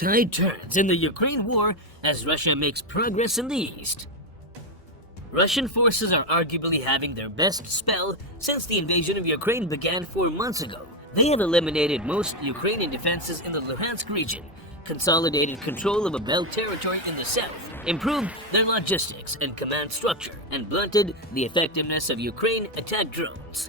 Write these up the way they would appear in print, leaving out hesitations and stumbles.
tide turns in the Ukraine war as Russia makes progress in the east. Russian forces are arguably having their best spell since the invasion of Ukraine began 4 months ago. They have eliminated most Ukrainian defenses in the Luhansk region, consolidated control of a belt territory in the south, improved their logistics and command structure, and blunted the effectiveness of Ukraine attack drones.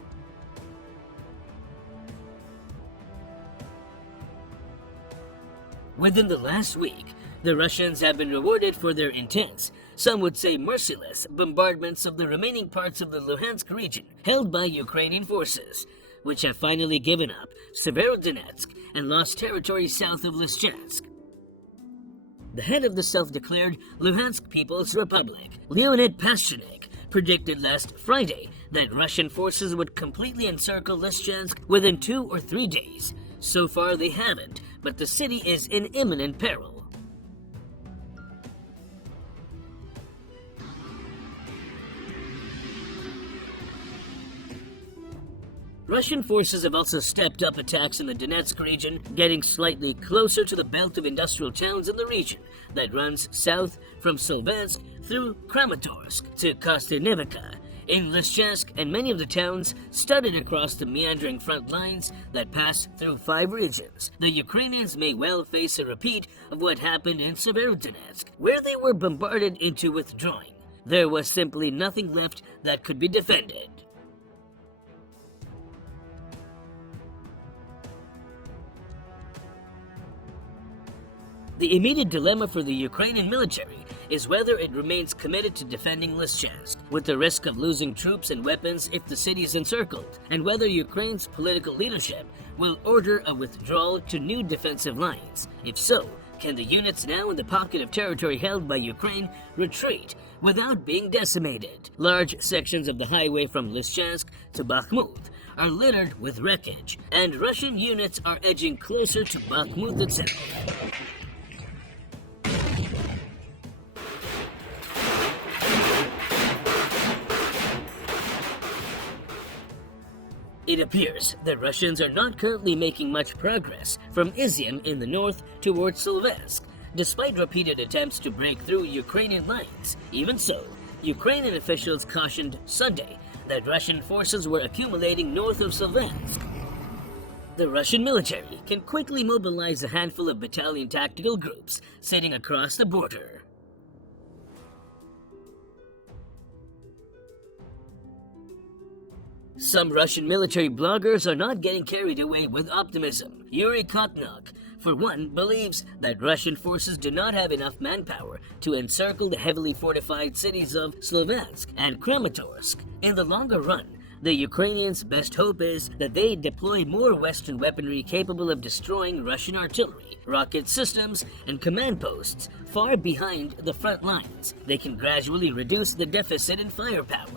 Within the last week, the Russians have been rewarded for their intense, some would say merciless, bombardments of the remaining parts of the Luhansk region held by Ukrainian forces, which have finally given up Severodonetsk and lost territory south of Lysychansk. The head of the self-declared Luhansk People's Republic, Leonid Pasternak, predicted last Friday that Russian forces would completely encircle Lysychansk within 2 or 3 days. So far they haven't, but the city is in imminent peril. Russian forces have also stepped up attacks in the Donetsk region, getting slightly closer to the belt of industrial towns in the region that runs south from Solvansk through Kramatorsk to Kostyanivka. In Lysychansk and many of the towns studded across the meandering front lines that pass through 5 regions, the Ukrainians may well face a repeat of what happened in Severodonetsk, where they were bombarded into withdrawing. There was simply nothing left that could be defended. The immediate dilemma for the Ukrainian military is whether it remains committed to defending Lysychansk, with the risk of losing troops and weapons if the city is encircled, and whether Ukraine's political leadership will order a withdrawal to new defensive lines. If so, can the units now in the pocket of territory held by Ukraine retreat without being decimated? Large sections of the highway from Lysychansk to Bakhmut are littered with wreckage, and Russian units are edging closer to Bakhmut itself. It appears that Russians are not currently making much progress from Izium in the north towards Solvansk, despite repeated attempts to break through Ukrainian lines. Even so, Ukrainian officials cautioned Sunday that Russian forces were accumulating north of Solvansk. The Russian military can quickly mobilize a handful of battalion tactical groups sitting across the border. Some Russian military bloggers are not getting carried away with optimism. Yuri Kotnuk, for one, believes that Russian forces do not have enough manpower to encircle the heavily fortified cities of Sloviansk and Kramatorsk. In the longer run, the Ukrainians' best hope is that they deploy more Western weaponry capable of destroying Russian artillery, rocket systems, and command posts far behind the front lines. They can gradually reduce the deficit in firepower.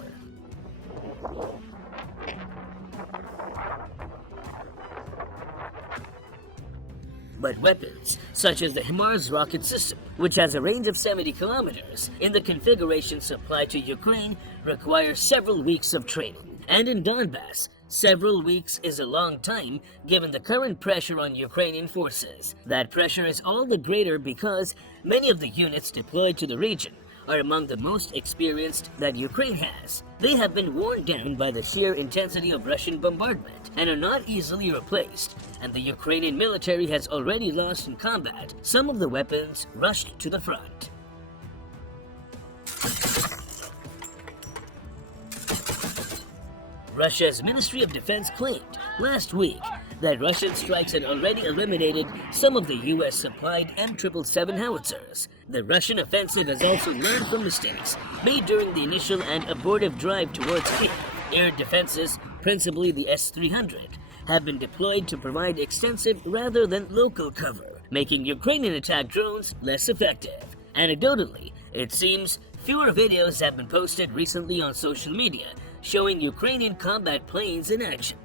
But weapons, such as the HIMARS rocket system, which has a range of 70 kilometers, in the configuration supplied to Ukraine, require several weeks of training. And in Donbass, several weeks is a long time given the current pressure on Ukrainian forces. That pressure is all the greater because many of the units deployed to the region are among the most experienced that Ukraine has. They have been worn down by the sheer intensity of Russian bombardment and are not easily replaced, and the Ukrainian military has already lost in combat some of the weapons rushed to the front. Russia's Ministry of Defense claimed last week that Russian strikes had already eliminated some of the US-supplied M777 howitzers. The Russian offensive has also learned from mistakes made during the initial and abortive drive towards Kiev. Air defenses, principally the S-300, have been deployed to provide extensive rather than local cover, making Ukrainian attack drones less effective. Anecdotally, it seems fewer videos have been posted recently on social media showing Ukrainian combat planes in action.